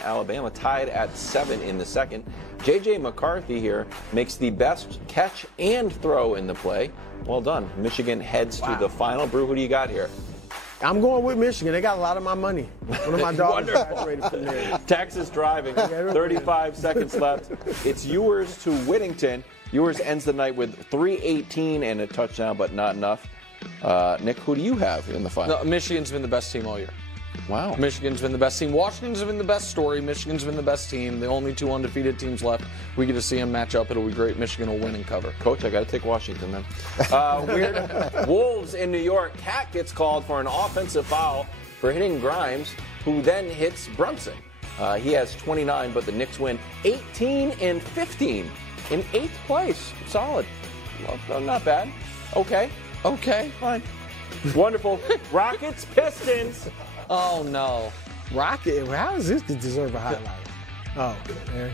Alabama tied at 7 in the second. J.J. McCarthy here makes the best catch and throw in the play. Well done. Michigan heads to the final. Brew, who do you got here? I'm going with Michigan. They got a lot of my money. One of my daughters graduated from there. Texas driving. 35 seconds left. It's Ewers to Whittington. Ewers ends the night with 318 and a touchdown, but not enough. Nick, who do you have in the final? No, Michigan's been the best team all year. Wow. Michigan's been the best team. Washington's been the best story. Michigan's been the best team. The only two undefeated teams left. We get to see them match up. It'll be great. Michigan will win and cover. Coach, I got to take Washington then. Weird. Wolves in New York. Cat gets called for an offensive foul for hitting Grimes, who then hits Brunson. He has 29, but the Knicks win 18-15 in 8th place. Solid. Well, not bad. Okay, fine. Wonderful. Rockets, Pistons. Oh, no. Rocket? How does this deserve a highlight? Oh, man.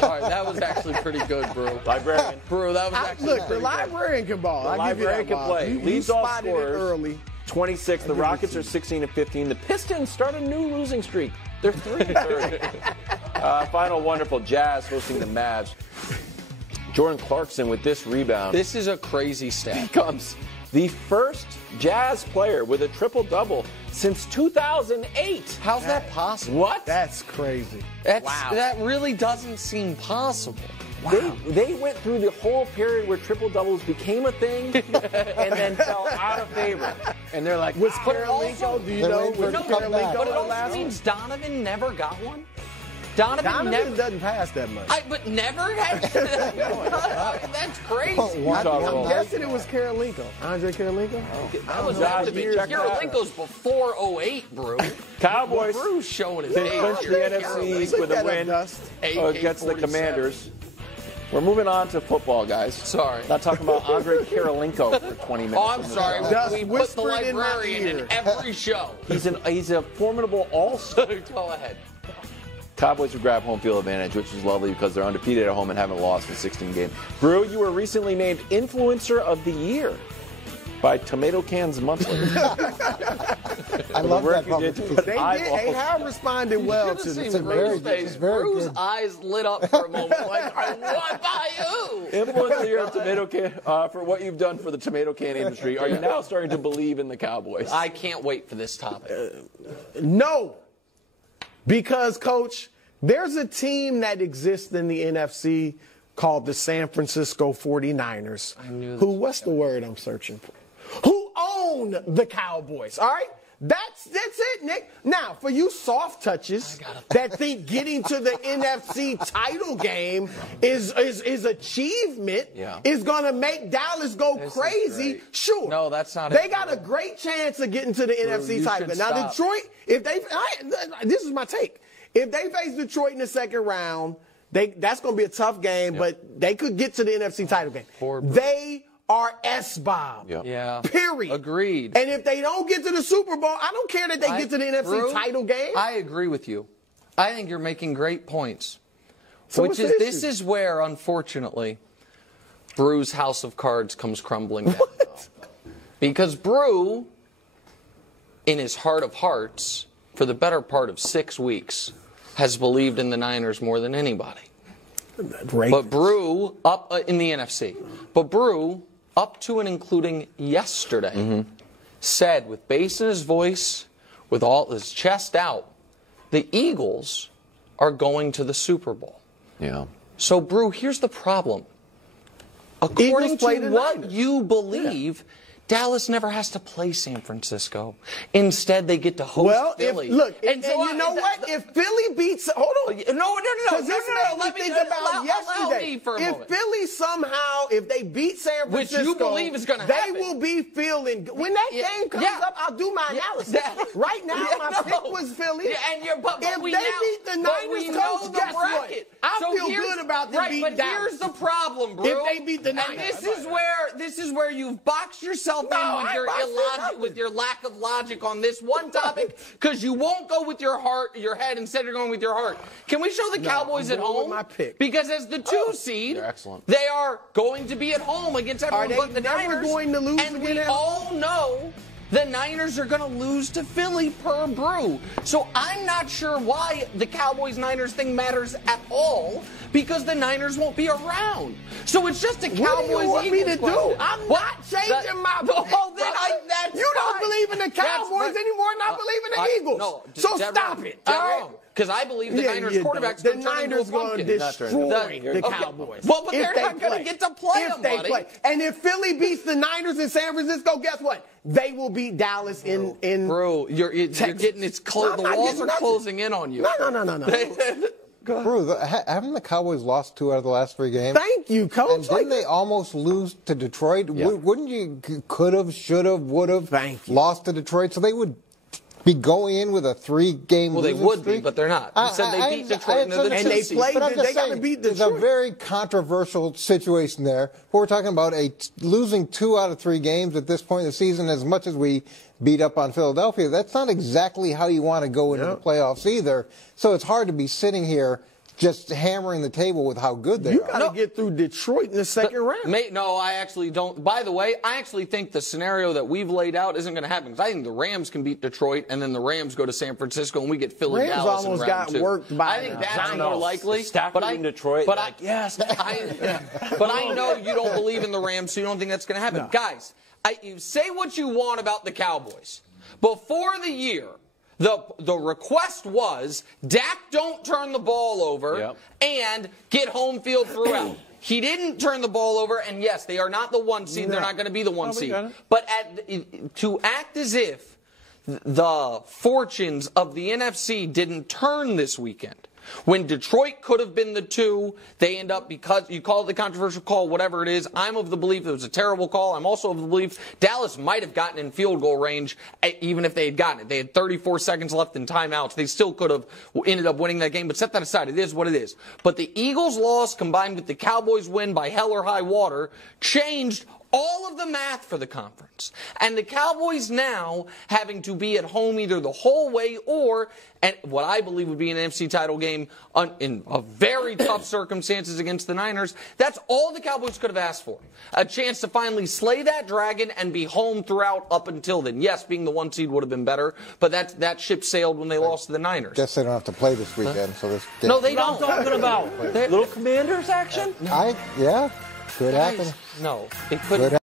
All right, that was actually pretty good, Brew. Librarian. Brew, that was actually Look, the librarian can ball. The librarian can play. Leads off scorers. Early. 26. The Rockets are 16-15. The Pistons start a new losing streak. They're 3-30. Final wonderful. Jazz hosting the Mavs. Jordan Clarkson with this rebound. This is a crazy stat. Becomes the first Jazz player with a triple-double since 2008. How's that possible? What? That's crazy. Wow. That really doesn't seem possible. Wow. They went through the whole period where triple-doubles became a thing and then fell out of favor. And they're like, was Karolinko, do you know? But it also means Donovan never got one? Donovan never doesn't pass that much. But never had. That's crazy. I'm guessing it was Karolinko. Andre Karolinko? That was Karolinko's before 08, Brew. Cowboys Brew's showing his clinch age. the NFC East with a win against the Commanders. We're moving on to football, guys. Sorry. Not talking about Andre Karolinko for 20 minutes. Oh, I'm sorry. We put the librarian in every show. He's a formidable all-star. Go ahead. Cowboys would grab home field advantage, which is lovely because they're undefeated at home and haven't lost in 16 games. Brew, you were recently named Influencer of the Year by Tomato Cans Monthly. I love that publication. They have responded well to the Brew's face. Brew's eyes lit up for a moment like, I want by you. Influencer of the Year of Tomato Can for what you've done for the tomato can industry. Are you now starting to believe in the Cowboys? I can't wait for this topic. No. Because, Coach, there's a team that exists in the NFC called the San Francisco 49ers. Who, what's the word I'm searching for? Who own the Cowboys, all right? That's it, Nick. Now, for you soft touches that think getting to the NFC title game is achievement, is going to make Dallas go crazy, sure. No, that's not They got a great chance of getting to the NFC title game. Now, Detroit, if this is my take. If they face Detroit in the second round, that's going to be a tough game, but they could get to the NFC title game. They are S-Bob. Yeah. Period. Agreed. And if they don't get to the Super Bowl, I don't care that they get to the NFC title game. I agree with you. I think you're making great points. So this is where, unfortunately, Brew's house of cards comes crumbling down. Because Brew, in his heart of hearts, for the better part of 6 weeks, has believed in the Niners more than anybody. But Brew, up in the NFC, but Brew, up to and including yesterday, said with bass in his voice, with all his chest out, the Eagles are going to the Super Bowl. Yeah. So, Brew, here's the problem. According to what you believe, Dallas never has to play San Francisco. Instead, they get to host Philly. And you know what? If Philly beats, hold on. No. Because this made me think about yesterday. If Philly somehow, if they beat San Francisco, which you believe is going to happen, they will be feeling. When that game comes up, I'll do my analysis. Right now, my pick was Philly. But if they beat the Niners, Coach, guess what? I feel good about them beating Dallas. Here's the problem, Brew. If they beat the Niners, and this is where you've boxed yourself in with your lack of logic on this one topic, because you won't go with your head instead of going with your heart. Can we show the Cowboys at home? My pick. Because as the 2 seed, they are going to be at home against everyone but the Niners. Going to lose and we all know the Niners are going to lose to Philly per Brew. So I'm not sure why the Cowboys-Niners thing matters at all, because the Niners won't be around. So it's just a Cowboys-Eagles What do you want me to do? I'm not changing my pick, well, then brother. You don't believe in the Cowboys anymore, and I believe in the Eagles. No, so dead stop wrong. it. Dead all right? wrong. Because I believe the Niners quarterback's The going to turn into a Niners going to pumpkin. destroy the Cowboys. Well, but they're not going to get to play them, buddy. And if Philly beats the Niners in San Francisco, guess what? They will beat Dallas in Bro, you're getting it's close. The walls are closing in on you. No. Brew, haven't the Cowboys lost 2 out of the last 3 games? Thank you, Coach. And didn't they almost lose to Detroit? Yeah. Wouldn't you could have, should have, would have lost to Detroit? So they would be going in with a 3-game Well, they would be, but they're not. You said they beat Detroit and they played. They got to beat Detroit. There's a very controversial situation there. We're talking about losing 2 out of 3 games at this point in the season. As much as we beat up on Philadelphia, that's not exactly how you want to go into the playoffs either. So it's hard to be sitting here just hammering the table with how good they are. You got to get through Detroit in the second round. No, I actually don't. By the way, I actually think the scenario that we've laid out isn't going to happen, because I think the Rams can beat Detroit, and then the Rams go to San Francisco, and we get Philly, Rams Dallas almost in round got 2. worked by I think that's more likely. Stafford in Detroit. But yes. But I know you don't believe in the Rams, so you don't think that's going to happen. No. Guys, you say what you want about the Cowboys. Before the year, the request was, Dak don't turn the ball over and get home field throughout. He didn't turn the ball over, and yes, they are not the 1 seed. No. They're not going to be the 1 seed. But to act as if the fortunes of the NFC didn't turn this weekend, when Detroit could have been the 2, they end up, because you call it the controversial call, whatever it is. I'm of the belief it was a terrible call. I'm also of the belief Dallas might have gotten in field goal range even if they had gotten it. They had 34 seconds left in timeouts. They still could have ended up winning that game, but set that aside. It is what it is. But the Eagles' loss combined with the Cowboys' win by hell or high water changed all of the math for the conference. And the Cowboys now having to be at home either the whole way or at what I believe would be an NFC title game in a very tough circumstances against the Niners. That's all the Cowboys could have asked for. A chance to finally slay that dragon and be home throughout up until then. Yes, being the 1 seed would have been better, but that ship sailed when they lost to the Niners. Guess they don't have to play this weekend. So this game. No, they don't. What are you talking about? Little Commanders action? Yeah. Could happen. No, it could.